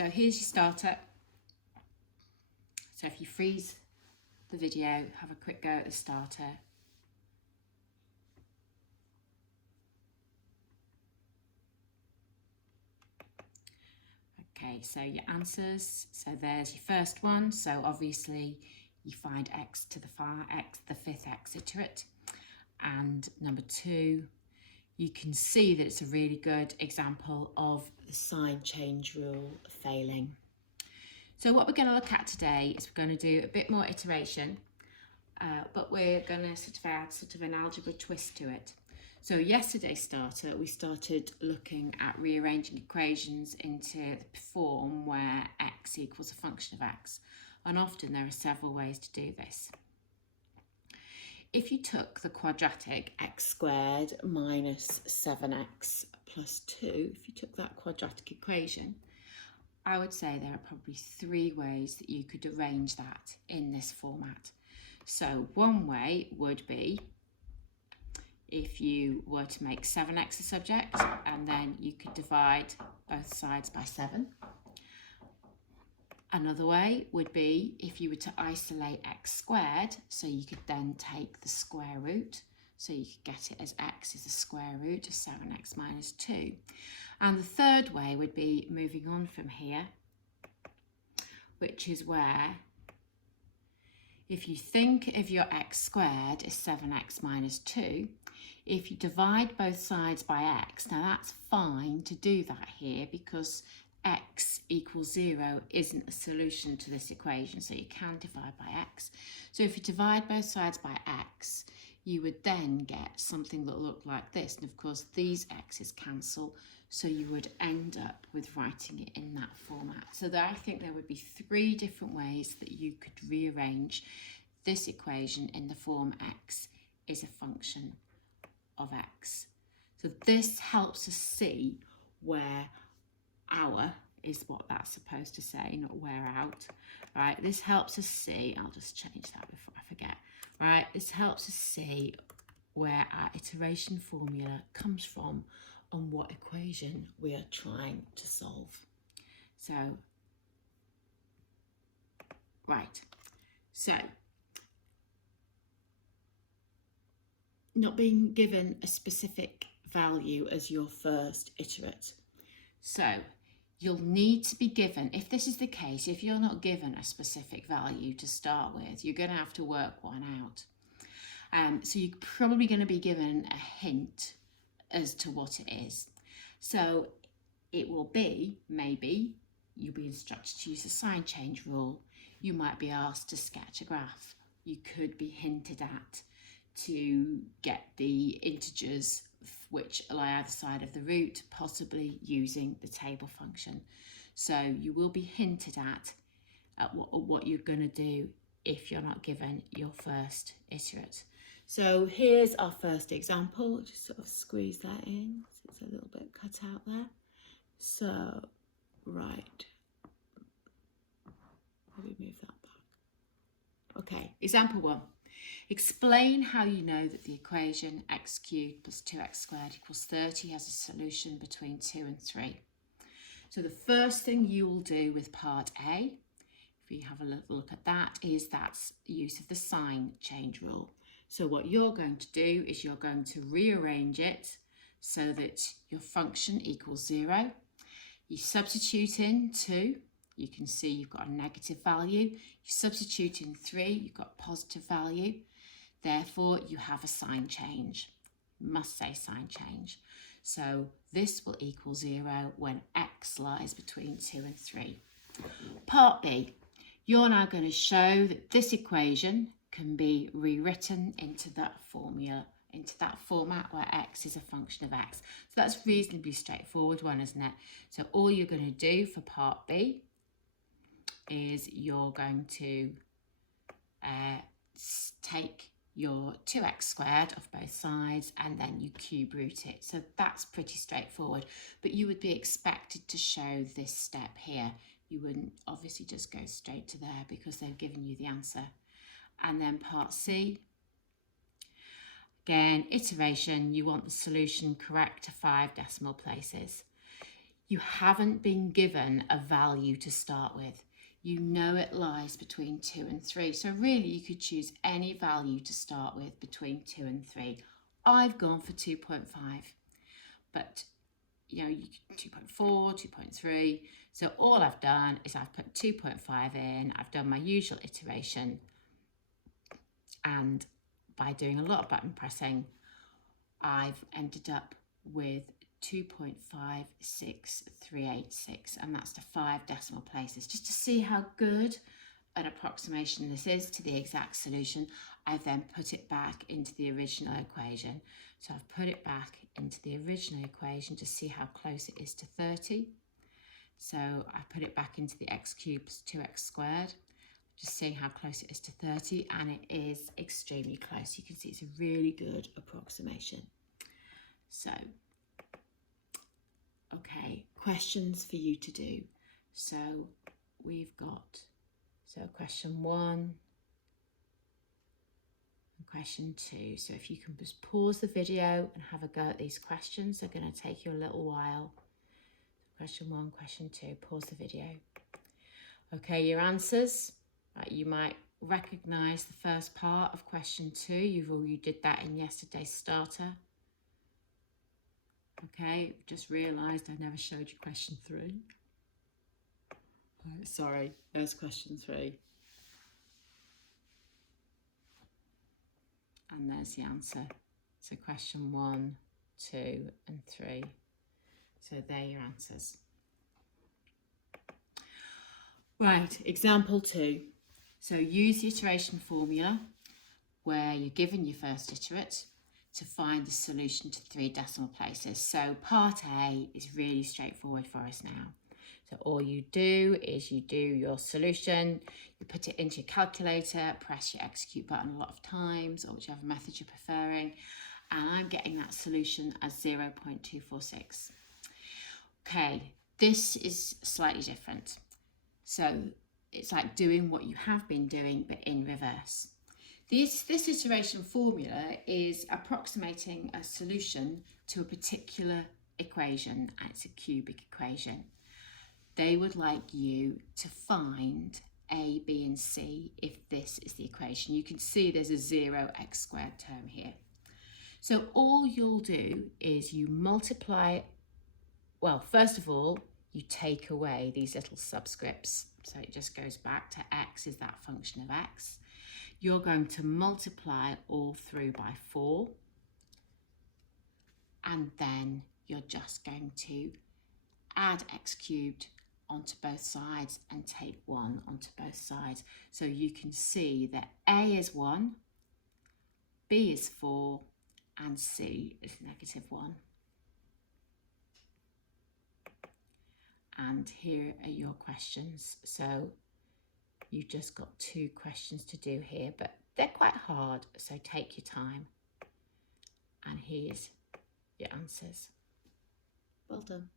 So here's your starter. So if you freeze the video, have a quick go at the starter. Okay, so your answers. So there's your first one. So obviously you find x to the fifth x iterate. And number 2, you can see that it's a really good example of the sign change rule failing. So what we're going to look at today is we're going to do a bit more iteration, but we're going to sort of add sort of an algebra twist to it. So yesterday's starter, we started looking at rearranging equations into the form where x equals a function of x, and often there are several ways to do this. If you took the quadratic x squared minus 7x plus 2, if you took that quadratic equation, I would say there are probably 3 ways that you could arrange that in this format. So one way would be if you were to make 7x a subject, and then you could divide both sides by 7. Another way would be if you were to isolate x squared, so you could then take the square root, so you could get it as x is the square root of 7x minus 2. And the third way would be moving on from here, which is where if you think of your x squared as 7x minus 2, if you divide both sides by x, now that's fine to do that here because x equals 0 isn't a solution to this equation, so you can divide by x. So if you divide both sides by x, you would then get something that looked like this, and of course these x's cancel, so you would end up with writing it in that format. So I think there would be 3 different ways that you could rearrange this equation in the form x is a function of x. So this helps us see where our is what that's supposed to say, not where out, right? This helps us see, I'll just change that before I forget, right? This helps us see where our iteration formula comes from and what equation we are trying to solve. So, right, so not being given a specific value as your first iterate. So you'll need to be given, if this is the case, if you're not given a specific value to start with, you're going to have to work one out. So you're probably going to be given a hint as to what it is. So it will be, maybe, you'll be instructed to use the sign change rule. You might be asked to sketch a graph. You could be hinted at to get the integers which lie either side of the root, possibly using the table function. So you will be hinted at what you're going to do if you're not given your first iterate. So here's our first example. Just sort of squeeze that in, so it's a little bit cut out there. So, right, probably move that back. Okay, example 1. Explain how you know that the equation x cubed plus 2x squared equals 30 has a solution between 2 and 3. So the first thing you will do with part A, if you have a little look at that, is that's use of the sign change rule. So what you're going to do is you're going to rearrange it so that your function equals 0. You substitute in 2. You can see you've got a negative value. You substitute in 3, you've got a positive value. Therefore, you have a sign change. You must say sign change. So this will equal 0 when x lies between 2 and 3. Part B, you're now going to show that this equation can be rewritten into that formula, into that format where x is a function of x. So that's reasonably straightforward one, isn't it? So all you're going to do for part B is you're going to take your 2x squared off both sides and then you cube root it. So that's pretty straightforward, but you would be expected to show this step here. You wouldn't obviously just go straight to there because they've given you the answer. And then part C, again, iteration, you want the solution correct to 5 decimal places. You haven't been given a value to start with. You know it lies between 2 and 3. So really you could choose any value to start with between 2 and 3. I've gone for 2.5, but you know, 2.4, 2.3. So all I've done is I've put 2.5 in. I've done my usual iteration. And by doing a lot of button pressing, I've ended up with 2.56386, and that's to 5 decimal places. Just to see how good an approximation this is to the exact solution, I've then put it back into the original equation. So I've put it back into the original equation to see how close it is to 30. So I put it back into the x cubed plus 2x squared, just seeing how close it is to 30, and it is extremely close. You can see it's a really good approximation. So, okay, questions for you to do. So we've got, question 1 and question 2. So if you can just pause the video and have a go at these questions, they're going to take you a little while. Question 1, question 2, pause the video. Okay, your answers. Right, you might recognise the first part of question 2. You did that in yesterday's starter. Okay, just realised I never showed you question 3. Right, sorry, there's question 3. And there's the answer. So question 1, 2 and 3. So they're your answers. Right, example 2. So use the iteration formula where you're given your first iterate to find the solution to 3 decimal places. So part A is really straightforward for us now. So all you do is you do your solution, you put it into your calculator, press your execute button a lot of times, or whichever method you're preferring, and I'm getting that solution as 0.246. Okay, this is slightly different. So it's like doing what you have been doing, but in reverse. This iteration formula is approximating a solution to a particular equation, and it's a cubic equation. They would like you to find A, B, and C if this is the equation. You can see there's a 0x squared term here. So all you'll do is you multiply, well, first of all, you take away these little subscripts. So it just goes back to x is that function of x. You're going to multiply all through by 4. And then you're just going to add x cubed onto both sides and take 1 onto both sides. So you can see that A is 1, B is 4, and C is -1. And here are your questions. So you've just got 2 questions to do here, but they're quite hard, so take your time. And here's your answers. Well done.